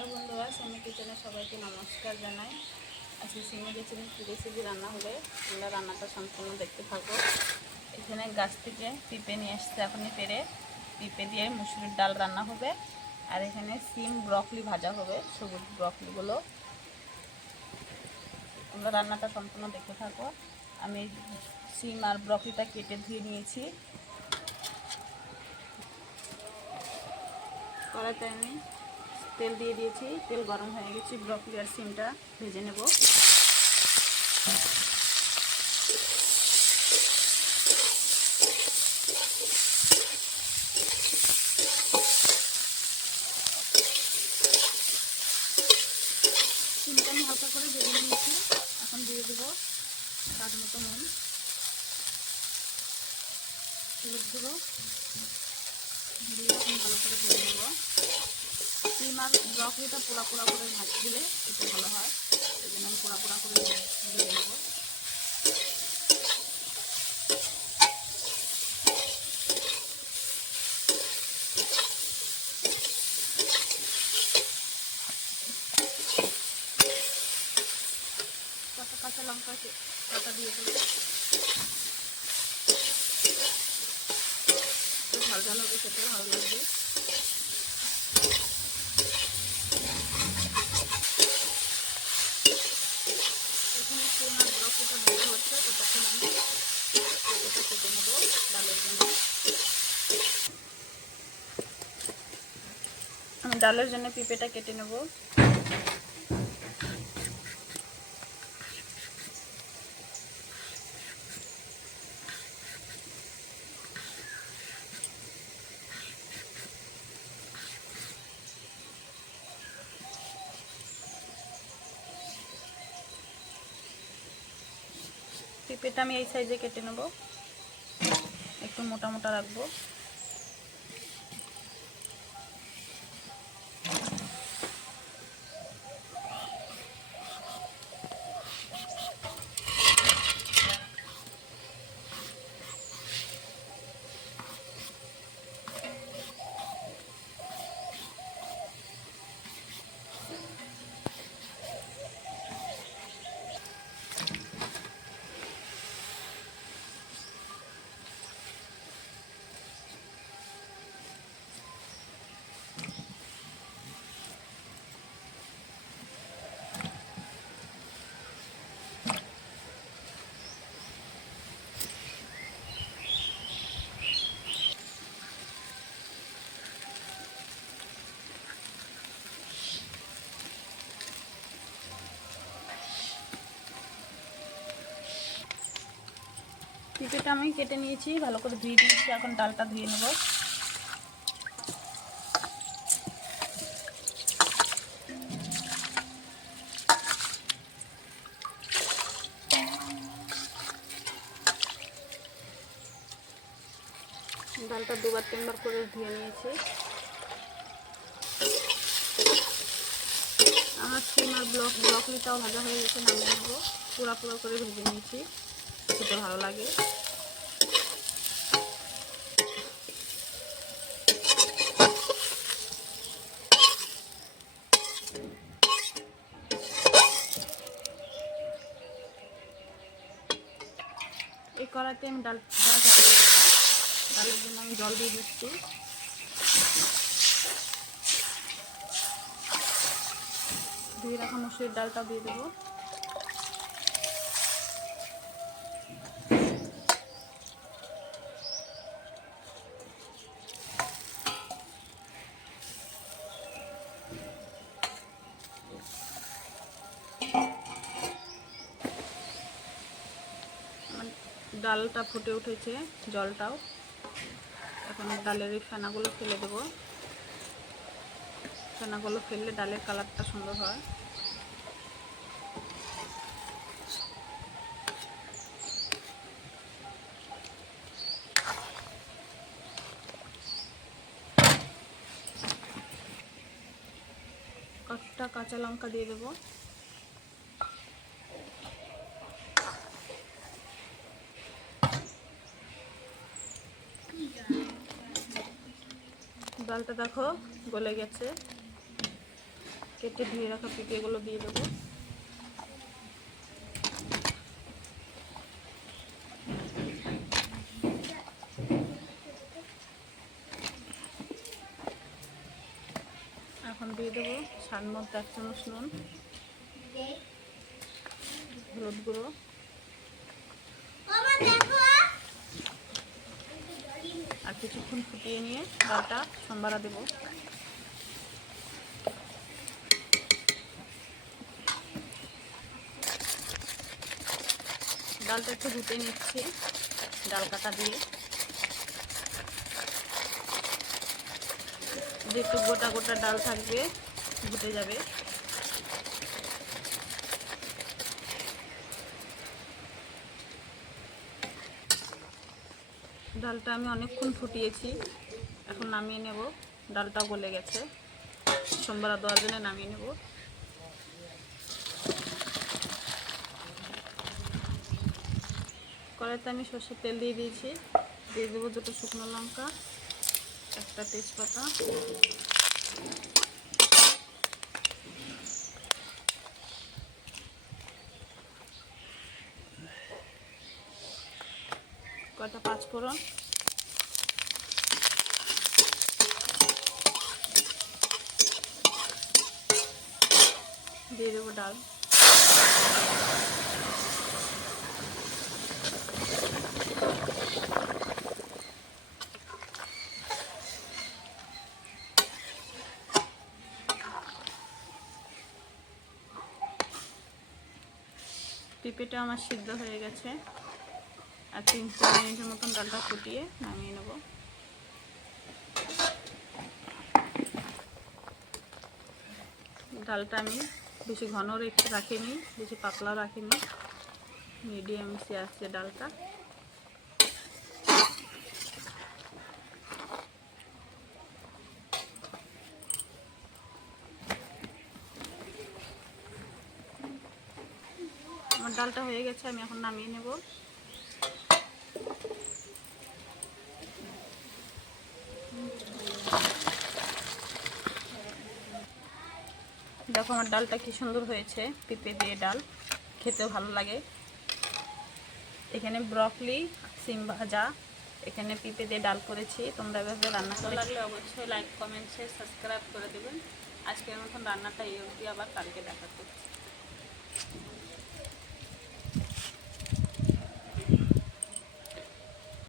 Hello বন্ধুরা semi কিচেনে সবাইকে নমস্কার জানাই। আজকে সেমি কিচেনে কী রেসিপি রান্না হবে তোমরা রান্নাটা সম্পূর্ণ দেখতে থাকো এখানে গাছ থেকে পিঁপে নিয়ে আসছে, এখনই পেরে পিঁপে দিয়ে মুসুরির ডাল রান্না হবে। আর এখানে সিম ব্রকলি ভাজা হবে, সবুজ ব্রকলিগুলো। তোমরা রান্নাটা সম্পূর্ণ দেখতে থাকো আমি সিম আর ব্রকলিটা কেটে ধুয়ে নিয়েছি। কড়াইতে আমি তেল দিয়ে দিয়েছি। তেল গরম হয়ে গেছে। ব্রকলি আর সিমটা ভেজে নেব। সিমটা আমি হালকা করে ভেজে নিয়েছি। এখন দিয়ে দেবো স্বাদ মতো নুন। হলুদ গুঁড়ো। দিয়ে ভালো করে ভেজে নেব। আর ব্রকলিটা পোড়া পোড়া করে ভাজ দিলে একটু ভালো হয়। এই জন্য আমি পোড়া পোড়া করে ভেজে নেব কাঁচা লঙ্কা কাঁচা দিয়ে দেবো। ঝাল ঝাল হবে খেতে, ভালো লাগবে এখানে সিম আর ব্রকলিটা ভালো হচ্ছে ততক্ষণ আমি পেঁপেটা কেটে নেব ডালের জন্য আমি ডালের জন্য পেঁপেটা কেটে নেব। পেঁপেটা আমি এই সাইজে কেটে নেব। একটু মোটা মোটা রাখব। পেঁপেটা আমি কেটে নিয়েছি, ভালো করে ধুয়ে দিয়েছি, এখন ডালটা ধুয়ে নেব। ডালটা দুবার, তিনবার করে ধুয়ে নিয়েছি। আমার সিম আর ব্লক ব্লকলিটাও ভাজা হয়ে গেছে, নামিয়ে নেব। পুরা পুরো করে ভেজে নিয়েছি। খেতে ভালো লাগে। এই কড়াইতে আমি ডাল ডাল ডালের জন্য আমি জল দিয়ে দিচ্ছি। ধুয়ে রাখা মসুরির ডালটা দিয়ে দেবো। ডালটা ফুটে উঠেছে, জলটাও। এখন ডালের এই ফেনাগুলো ফেলে দেবো। ফেনাগুলো ফেললে ডালের কালারটা সুন্দর হয়। কয়েকটা কাঁচা লঙ্কা দিয়ে দেবো। ডালটা দেখো, গলে গেছে। কেটে ধুয়ে রাখা পিঁপেগুলো দিয়ে দেবো। এখন দিয়ে দেবো স্বাদ মতো এক চামচ নুন হলুদ গুঁড়ো। আর কিছুক্ষণ ফুটিয়ে নিয়ে ডালটা সম্বারা দেবো। ডালটা একটু ধুতে নিচ্ছি ডাল কাটা দিয়ে। যে একটু গোটা গোটা ডাল থাকবে ঘুটে যাবে। ডালটা আমি অনেকক্ষণ ফুটিয়েছি। এখন নামিয়ে নেব। ডালটা গলে গেছে। সোমবার দেওয়ার জন্য নামিয়ে নেব। কড়াইতে আমি সর্ষের তেল দিয়ে দিয়েছি। দিয়ে দেবো দুটো শুকনো লঙ্কা, একটা তেজপাতা। কয়টা? পাঁচ ফোড়ন। দিয়ে দেবো ডাল। পেঁপেটা আমার সিদ্ধ হয়ে গেছে। আর তিন চার মিনিটের মতন ডালটা ফুটিয়ে নামিয়ে নেব। ডালটা আমি বেশি ঘন রেখে রাখিনি, বেশি পাতলাও রাখিনি মিডিয়াম সে আসছে ডালটা। আমার ডালটা হয়ে গেছে, আমি এখন নামিয়ে নেব। দেখো আমার ডালটা কি সুন্দর হয়েছে পেঁপে দিয়ে ডাল। খেতে ভালো লাগে। এখানে ব্রকলি সিম ভাজা এখানে পেঁপে দিয়ে ডাল করেছি তোমরা এভাবে রান্না ভালো লাগলে অবশ্যই লাইক কমেন্ট শেয়ার সাবস্ক্রাইব করে দেবেন। আজকের মতন রান্নাটা এই অবধি আবার কালকে দেখা করছি